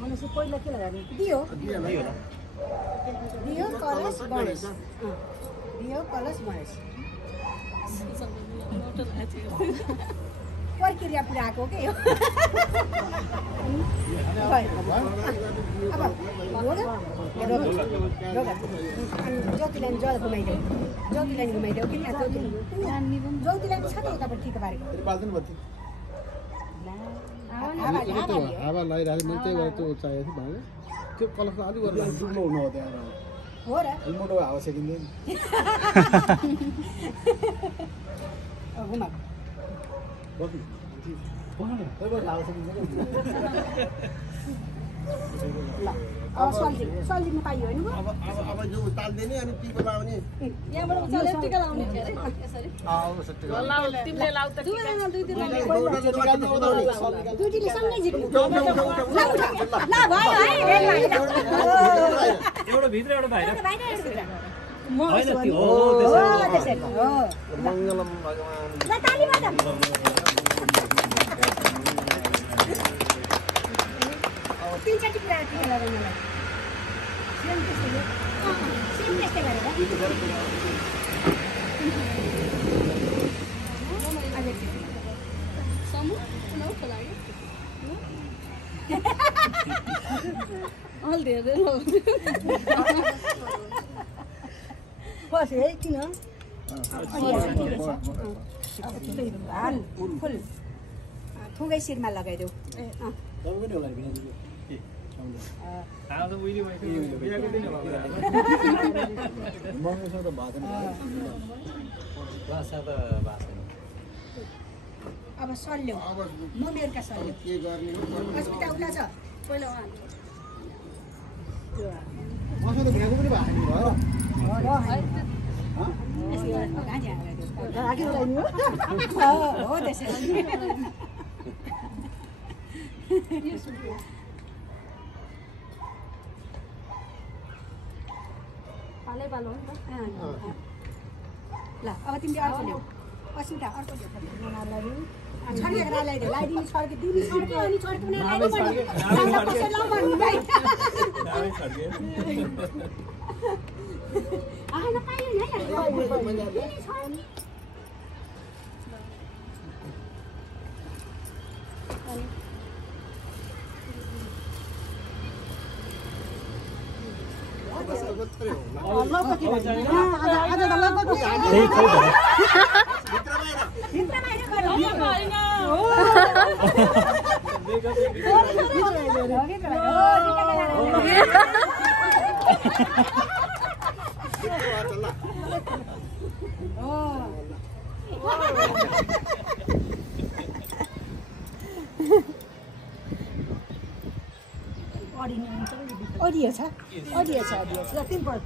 नमस्कार पहिला के लगाने दियो कलश गणेश दियो कलश गणेश प्रक्रिया पुरा आएको के हो ज्योतिलाइन जल घुमाइदेऊ ज्योतिलाइन घुमाइदेऊ कि ज्योतिलाइन छ त उतापट्टि ठिक पारेको हावा लगाइरहेको मैले त्यही भएर त्यो चाहिएको थियो भने त्यो कलश अलिक डुब्लो हुनु हो त्यहाँ हो र मोटो हावा सेकिँदैन घुमाएको अब सल्जिनु पाइयो होइन अब जो ताल्दिने अनि टिको लाउने यहाँबाट उचालेर टिका लाउने के अरे यसरी लाउ तिमीले लाउ त टिका दुईले सँगै जित्नु ल भयो है एउटा भित्र एउटा बाहिर म होइन त्यो हो त्यसरी हो मङ्गलम भगवान ल ताली बजाऊ तीन-चार टिका लगाउन मलाई सेम त्यस्तै गरेर समु कुनाउ खोलायो अल धेरै बस है किन फुल थुङ्गै शिरमा लगाइदेऊ अब सल्यो मम्मीहरूका सल्यो अस्मिता उता छ पहिला हो त्यसरी पालै पालो नि त ल अब तिमीले अर्को ल्याऊ अस्मिता अर्को ल्याऊ छड्केर लगाइदेऊ लगाइदिनु छड्के दिनु छड्क्यो अनि छड्क्नु आएन पाइयो नि Audio छ ल तिनपल्ट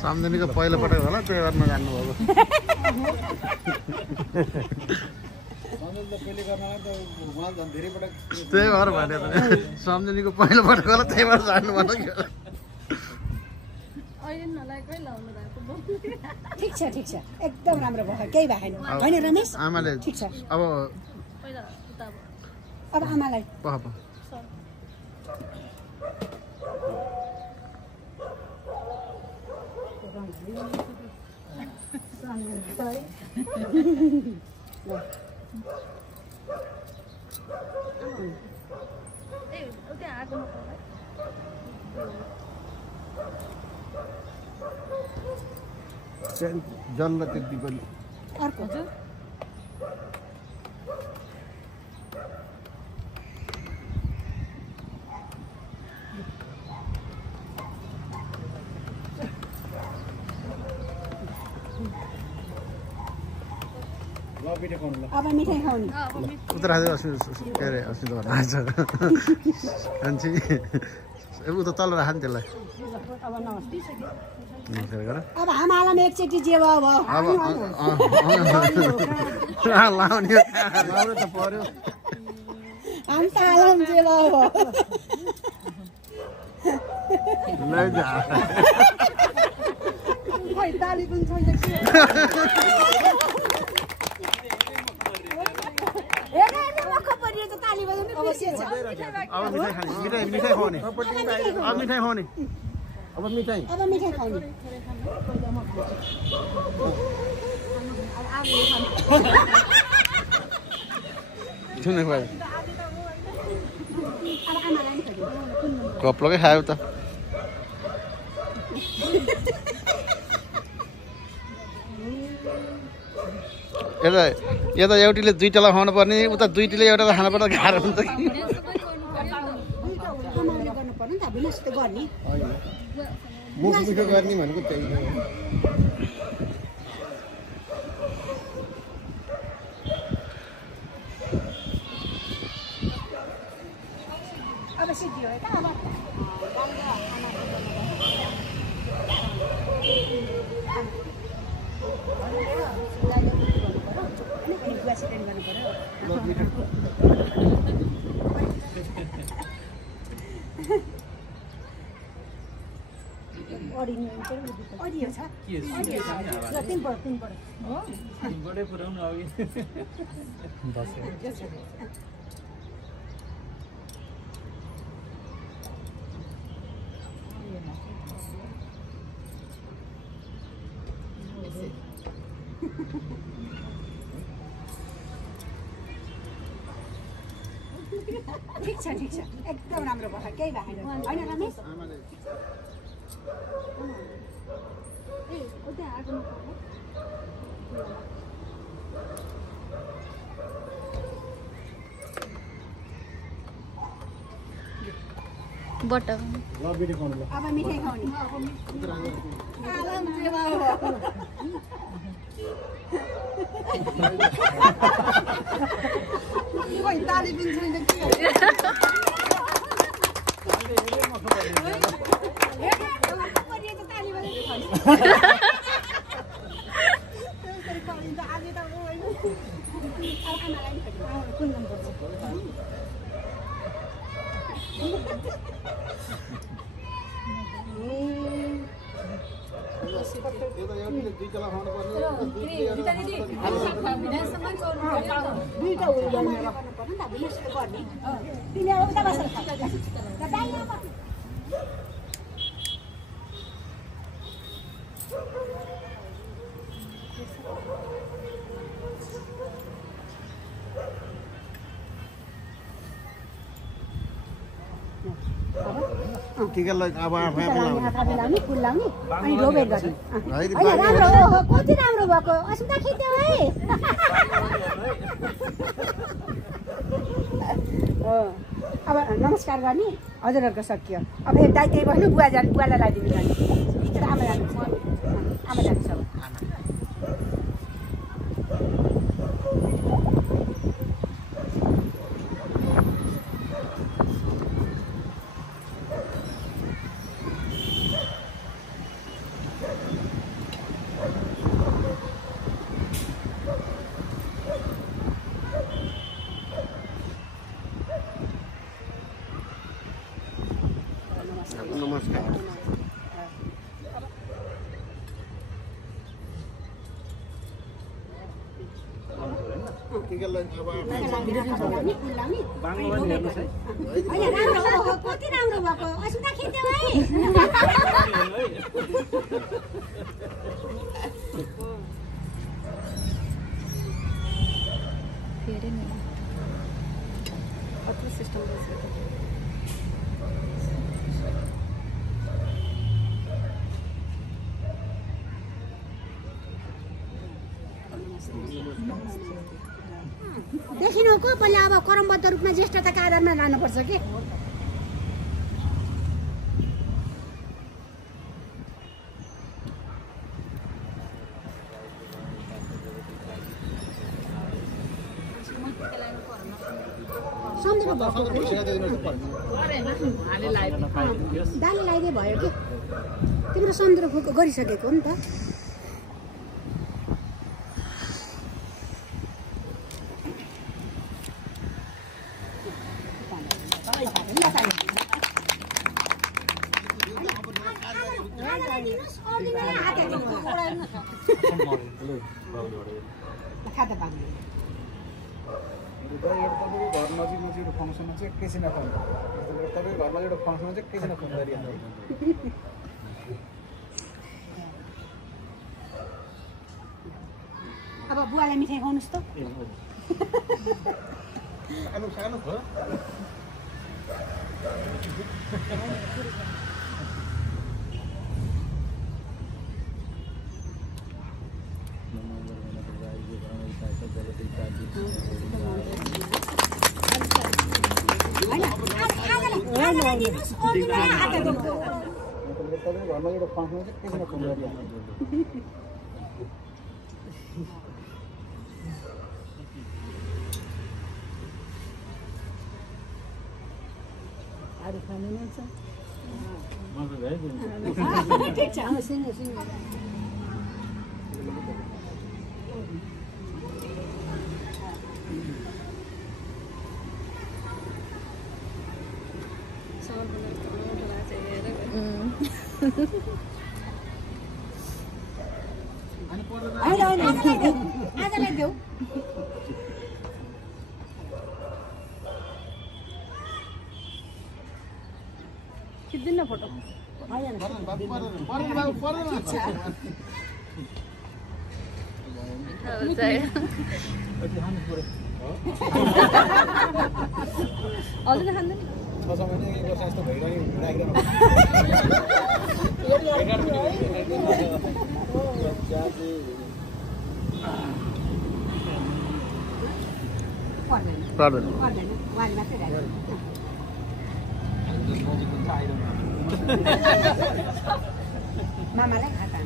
सामदानीको पहिलो पटक होला त्यही गर्न जान्नुभएको त्यही भएर भने सम्झनीको पहिलो पटक होला त्यही भएर जान्नु भन ठिक छ एकदम राम्रो भयो केही भएन होइन रमेश आमाले ठिक छ अब आमालाई जल्ल त्यति पनि अर्को अब मिठाई खाउने उता राख्दै के अरे अस्ति त भन्नुहुन्छ मान्छे उता तल राख नि त्यसलाई अब हामालाम एकचोटि जे भयो लाउने त पर्यो हाम त हालाम जे भयो लैजा खोइ ताली पनि छैन के अब मिठाई खाने मिठाई खुवाउने अब मिठाई खुवाउने अब मिठाई खाउने सुने भाइ कपलोकै खायो त यता एउटीले दुईटालाई खुवाउनु पर्ने उता दुईटीले एउटालाई खानु पर्दा गाह्रो हुन्छ कि मुख मिठो गर्ने भनेको त्यही हो अब सिद्धि हो त अब अडियो छ ठिक छ एकदम राम्रो भयो केही भएन होइन रमेश बटर अब मिठाई खाउने ताली पनि छैन दुईटा उयो गर्नु पर्ने त यस्तो गर्ने तिनीहरू उता बसेर टिका अब आफै लाउने फुल लाउने अनि रोबेर गर्ने राम्रो हो कति राम्रो भएको अस्मिता खिच्यो है अब नमस्कार गर्ने हजुरहरूको सकियो अब एक दाइ त्यही भयो बुवालाई लगाइदिनु जाने आमा जानु आमा जानु सब कति राम्रो भएको अस्मिता खिच्यो है देखिनु को पनि अब क्रमबद्ध रूपमा ज्येष्ठताका आधारमा लानुपर्छ के दाली लगाइदिए भयो कि तिम्रो समुद्र फुको गरिसकेको हो नि त खाता पाक्नु घर नजिक फङ्सनमा चाहिँ एकैछिन फोन तपाईँको घरमा एउटा फङ्सनमा चाहिँ एकैछिन फोन गरिहाल्नु अब बुवालाई मिठाई खुवाउनुहोस् त सानो सानो भयो तपाईँको घरमा एउटा फङ्सनमा चाहिँ एकैछिन फोन गरिहाल्नु ठिक छ आजलाई देऊ खिच्दिन फोटो हजुर खाँदैन 6 महिना 1 वर्ष जस्तो भइरह्यो पर्दैन वाली मात्रै राख्नु मामालाई खाता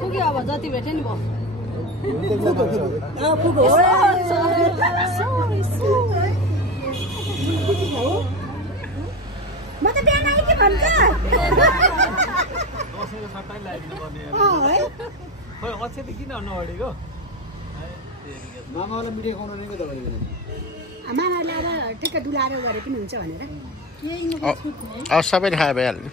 पुग्यो अब जति भेट्यो नि भयो म त बिहान आएँ के भन्छ मामालाई मिठाई खुवाउनु नै तपाईँले मामाले अब ठिक्क डुलाएर गरे पनि हुन्छ भनेर अब सबैले खाए भइहाल्यो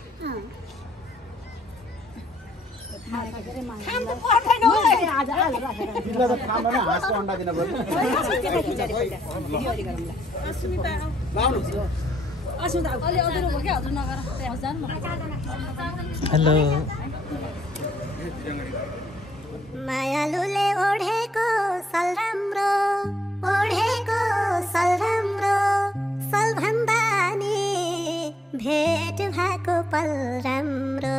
तिमीलाई त खाँदैन हाँसको अन्डा दिन पर्यो हेलो मायालुले ओढेको सल राम्रो सलभन्दा नि भेट भएको पल राम्रो